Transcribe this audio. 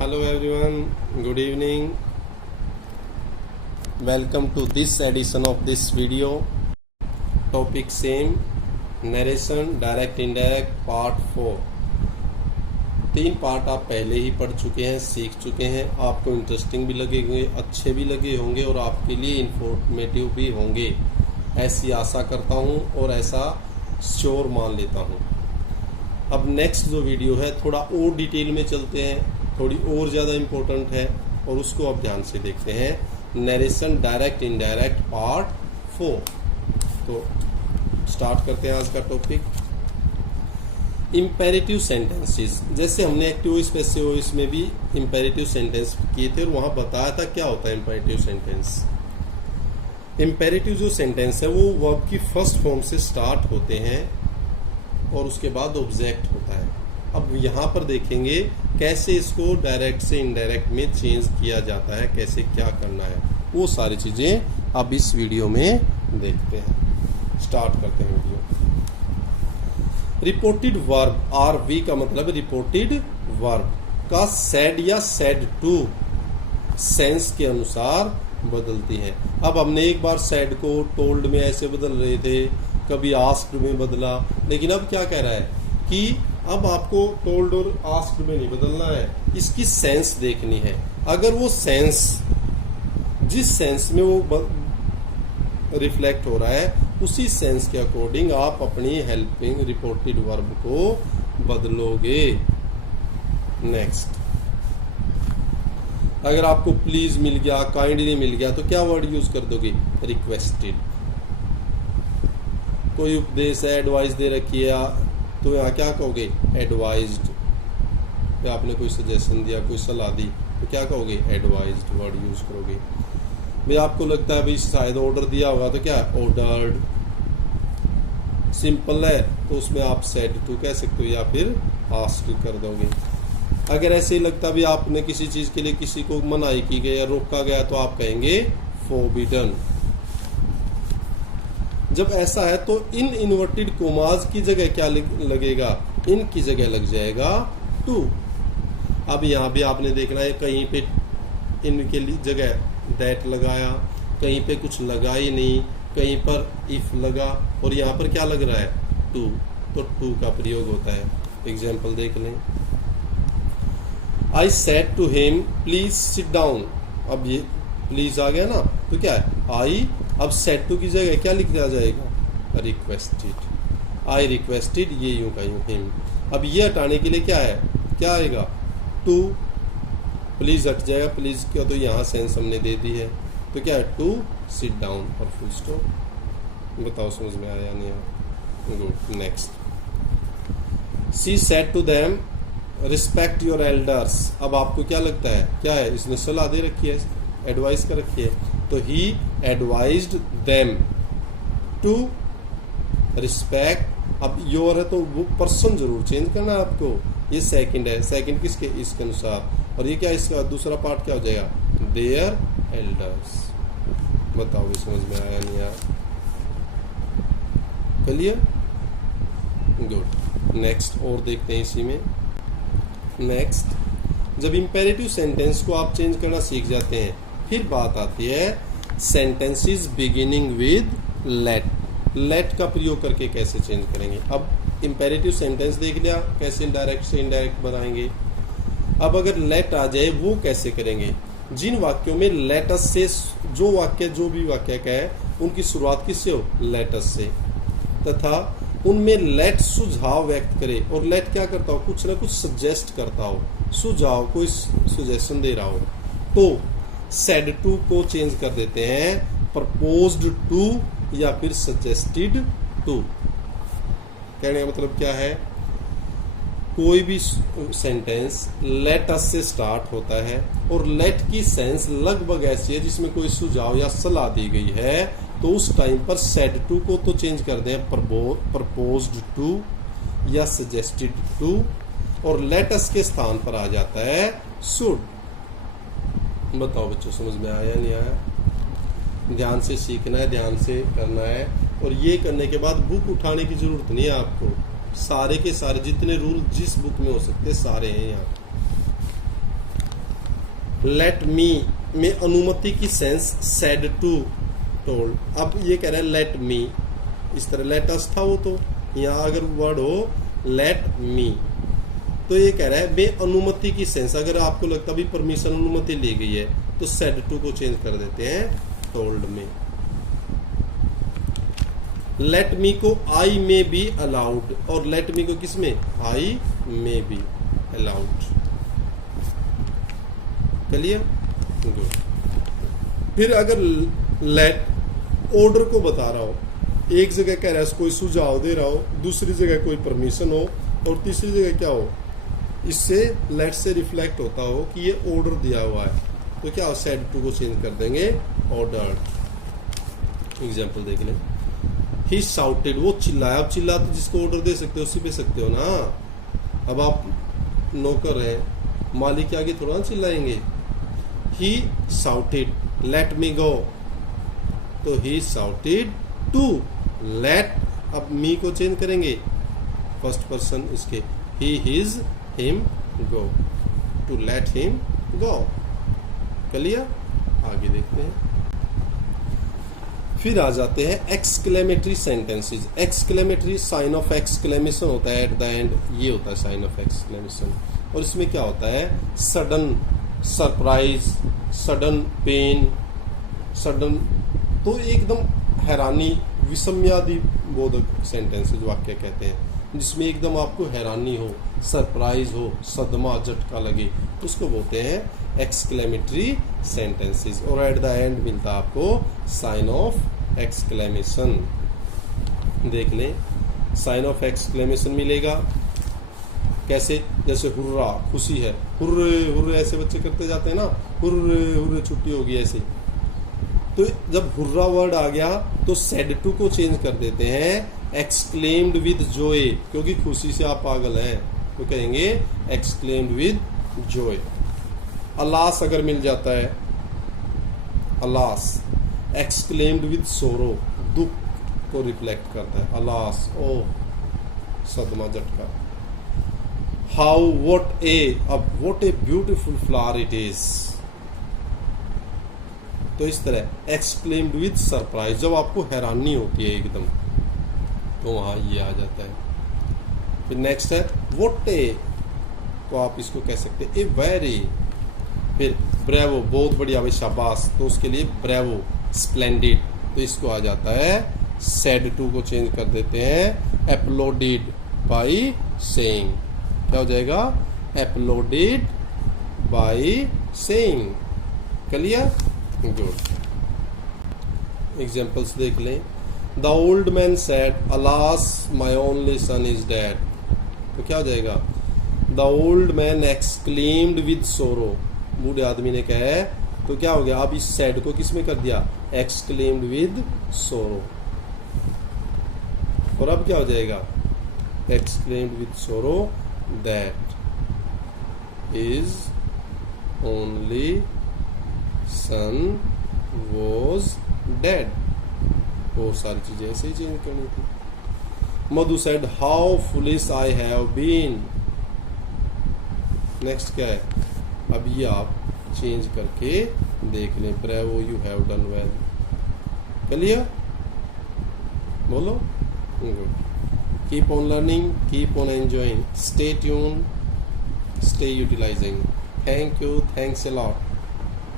Hello everyone, good evening. Welcome to this edition of this video. Topic same, narration direct indirect part 4. 3 part आप पहले ही पढ़ चुके हैं, सीख चुके हैं. आपको इंटरेस्टिंग भी लगेंगे, अच्छे भी लगे होंगे और आपके लिए इंफॉर्मेटिव भी होंगे, ऐसी आशा करता हूं और ऐसा श्योर मान लेता हूं. अब नेक्स्ट जो वीडियो है थोड़ा और डिटेल में चलते हैं, थोड़ी और ज़्यादा इम्पोर्टेंट है और उसको अब ध्यान से देखते हैं. Narration direct indirect part 4. तो स्टार्ट करते हैं आज का टॉपिक. Imperative sentences. जैसे हमने एक्टिव वॉइस पैसिव वॉइस में भी इम्पेरेटिव सेंटेंस किए थे और वहां बताया था क्या होता है इम्पेरेटिव सेंटेंस. इम्पेरेटिव जो सेंटेंस है वो वर्ब की फर्स्ट फॉर्म से स्टार्ट होते हैं और उसके बाद ऑब्जेक्ट होता है. अब यहाँ पर देखेंगे कैसे इसको डायरेक्ट से इनडायरेक्ट में चेंज किया जाता है, कैसे क्या करना है, वो सारी चीजें अब इस वीडियो में देखते हैं. स्टार्ट करते हैं वीडियो. रिपोर्टेड वर्ब, आरवी का मतलब रिपोर्टेड वर्ब का सेड या सेड टू सेंस के अनुसार बदलती है. अब हमने एक बार सेड को टोल्ड में ऐसे बदल रहे थे, कभी आस्क्ड में बदला, लेकिन अब क्या कह रहा है कि अब आपको टोल्ड और आस्क्ड में नहीं बदलना है, इसकी सेंस देखनी है. अगर वो सेंस जिस सेंस में वो रिफ्लेक्ट हो रहा है उसी सेंस के अकॉर्डिंग आप अपनी हेल्पिंग रिपोर्टेड वर्ब को बदलोगे. नेक्स्ट, अगर आपको प्लीज मिल गया, काइंडली मिल गया, तो क्या वर्ड यूज कर दोगे? रिक्वेस्टेड. कोई उपदेश है, एडवाइस दे रखी है, तो यहाँ क्या कहोगे? एडवाइज्ड. या आपने कोई सजेशन दिया, कोई सलाह दी, तो क्या कहोगे? एडवाइज्ड वर्ड यूज करोगे. भाई आपको लगता है भाई शायद ऑर्डर दिया होगा, तो क्या? ऑर्डर्ड. सिंपल है तो उसमें आप सेड टू कह सकते हो या फिर आस्क्ड कर दोगे. अगर ऐसे ही लगता भी आपने किसी चीज के लिए किसी को मनाही की गई या रोका गया, तो आप कहेंगे फोरबिडन. जब ऐसा है तो इन इन्वर्टेड कोमाज की जगह क्या लगेगा? इन की जगह लग जाएगा टू. अब यहाँ भी आपने देखना है, कहीं पे इन के लिए जगह दैट लगाया, कहीं पे कुछ लगा ही नहीं, कहीं पर इफ लगा, और यहाँ पर क्या लग रहा है? टू. तो टू का प्रयोग होता है. एग्जाम्पल देख लें. I said to him please sit down. अब ये प्लीज आ गया ना, तो क्या है? आई. अब सेड टू की जगह क्या लिख दिया जाएगा? रिक्वेस्टेड. आई रिक्वेस्टेड, ये यूं का यूं हिम. अब ये हटाने के लिए क्या है? क्या आएगा? टू. प्लीज हट जाएगा, प्लीज क्या, तो यहाँ सेंस हमने दे दी है, तो क्या है? टू सिट डाउन और फुल स्टॉप. बताओ समझ में आया नहीं आया? Good. Next, she said to them respect your elders. अब आपको क्या लगता है क्या है? इसने सलाह दे रखी है, एडवाइस कर रखी है, तो ही एडवाइज्ड देम टू रिस्पेक्ट. अब योर है तो वो पर्सन जरूर चेंज करना है आपको. ये सेकंड है, सेकंड किसके? इसके अनुसार. और ये क्या? इसका दूसरा पार्ट क्या हो जाएगा? Their elders. बताओ समझ में आया नहीं आया? क्लियर? गुड. नेक्स्ट और देखते हैं इसी में. नेक्स्ट, जब इंपेरेटिव सेंटेंस को आप चेंज करना सीख जाते हैं, फिर बात आती है sentences beginning with let. Let का प्रयोग करके कैसे चेंज करेंगे. अब इंपेरेटिव सेंटेंस देख लिया, कैसे डायरेक्ट से इनडायरेक्ट बनाएंगे. अब अगर लेट आ जाए वो कैसे करेंगे? जिन वाक्यों में लेटस से, जो वाक्य जो भी वाक्य का है उनकी शुरुआत किससे हो? Let's say. तथा उनमें लेट सुझाव व्यक्त करे. और लेट क्या करता हो? कुछ ना कुछ सजेस्ट करता हो, सुझाव, कोई सजेशन दे रहा हो. तो सेड टू को चेंज कर देते हैं प्रपोज्ड टू या फिर सजेस्टेड टू. कहने का मतलब क्या है? कोई भी सेंटेंस लेट अस से स्टार्ट होता है और लेट की सेंस लगभग ऐसी है जिसमें कोई सुझाव या सलाह दी गई है, तो उस टाइम पर सेड टू को तो चेंज कर दें प्रपोज्ड टू या सजेस्टेड टू, और लेट अस के स्थान पर आ जाता है शुड. बताओ बच्चों समझ में आया नहीं आया? ध्यान से सीखना है, ध्यान से करना है. और ये करने के बाद बुक उठाने की जरूरत नहीं है आपको. सारे के सारे जितने रूल जिस बुक में हो सकते सारे हैं यहाँ. लेट मी में अनुमति की सेंस सेड टू, टोल्ड। अब ये कह रहा है लेट मी, इस तरह लेट अस था वो, तो यहाँ अगर वर्ड हो लेट मी, तो ये कह रहा है बे अनुमति की सेंस। अगर आपको लगता भी परमिशन अनुमति ली गई है तो सेड टू को चेंज कर देते हैं टोल्ड में। लेट मी को आई मे बी अलाउड, और लेट मी को किसमें, आई मे बी अलाउड। चलिए गुड। फिर अगर लेट ऑर्डर को बता रहा हो, एक जगह कह रहा है कोई सुझाव दे रहा हो, दूसरी जगह कोई परमिशन हो, और तीसरी जगह क्या हो, इससे लेट से रिफ्लेक्ट होता हो कि ये ऑर्डर दिया हुआ है, तो क्या सेड टू को चेंज कर देंगे ऑर्डर्ड। एग्जाम्पल देख लें, ही शाउटेड, वो चिल्लाया। अब चिल्ला तो जिसको ऑर्डर दे सकते हो उसी पे सकते हो ना। अब आप नौकर हैं, मालिक के आगे थोड़ा ना चिल्लाएंगे। ही शाउटेड लेट मी गो, तो ही शाउटेड टू लेट, अब मी को चेंज करेंगे फर्स्ट पर्सन इसके, he his him go, to let him go. चलिए आगे देखते हैं। फिर आ जाते हैं exclamatory sentences. Exclamatory sign of exclamation होता है एट द एंड, ये होता है साइन ऑफ एक्सक्लेमेशन। और इसमें क्या होता है, sudden surprise, sudden pain, sudden, तो एकदम हैरानी, विस्मयादि बोधक सेंटेंसेस वाक्य कहते हैं, जिसमें एकदम आपको हैरानी हो, सरप्राइज हो, सदमा झटका लगे, उसको बोलते हैं एक्सक्लेमेटरी सेंटेंसेस। और एट द एंड मिलता है आपको साइन ऑफ एक्सक्लेमेशन। देख लें, साइन ऑफ एक्सक्लेमेशन मिलेगा कैसे, जैसे हुर्रा, खुशी है, हुर्रे हुर्रे ऐसे बच्चे करते जाते हैं ना, हुर्रे हुर्रे छुट्टी होगी ऐसे। तो जब हुर्रा वर्ड आ गया तो सेड टू को चेंज कर देते हैं एक्सक्लेम्ड विद जॉय, क्योंकि खुशी से आप पागल हैं तो कहेंगे एक्सक्लेम्ड विद जॉय। अलास अगर मिल जाता है, अलास, एक्सक्लेम्ड विद सोरो, दुख को रिफ्लेक्ट करता है, अलास, ओह, सदमा झटका। हाउ, व्हाट ए, अब what a beautiful flower it is, तो इस तरह एक्सक्लेम्ड विद सरप्राइज, जब आपको हैरानी होती है एकदम, तो वहां ये आ जाता है। फिर नेक्स्ट है व्हाट ए, तो आप इसको कह सकते हैं ए वेरी। फिर ब्रेवो, बहुत बढ़िया भाई, शाबाश, तो उसके लिए ब्रेवो, स्प्लेंडिड, तो इसको आ जाता है सेड टू को चेंज कर देते हैं एप्लोडिड बाई सेइंग, क्या हो जाएगा, applauded by saying. Clear, good. Examples देख लें। The old man said alas my only son is dead, तो क्या हो जाएगा, the old man exclaimed with sorrow, बूढ़े आदमी ने कहा है, तो क्या हो गया, अब इस सैड को किस में कर दिया, एक्सक्लेम्ड विद सोरो। और अब क्या हो जाएगा, exclaimed with sorrow that is only son was dead. वो सारी चीजें ऐसे ही चेंज करनी थी। Madhu said how foolish I have been. Next क्या है, अब ये आप चेंज करके देख लें, bravo you have done well. Clear, बोलो, good. Keep on learning, keep on enjoying, stay tune, stay utilizing. Thank you, thanks a lot.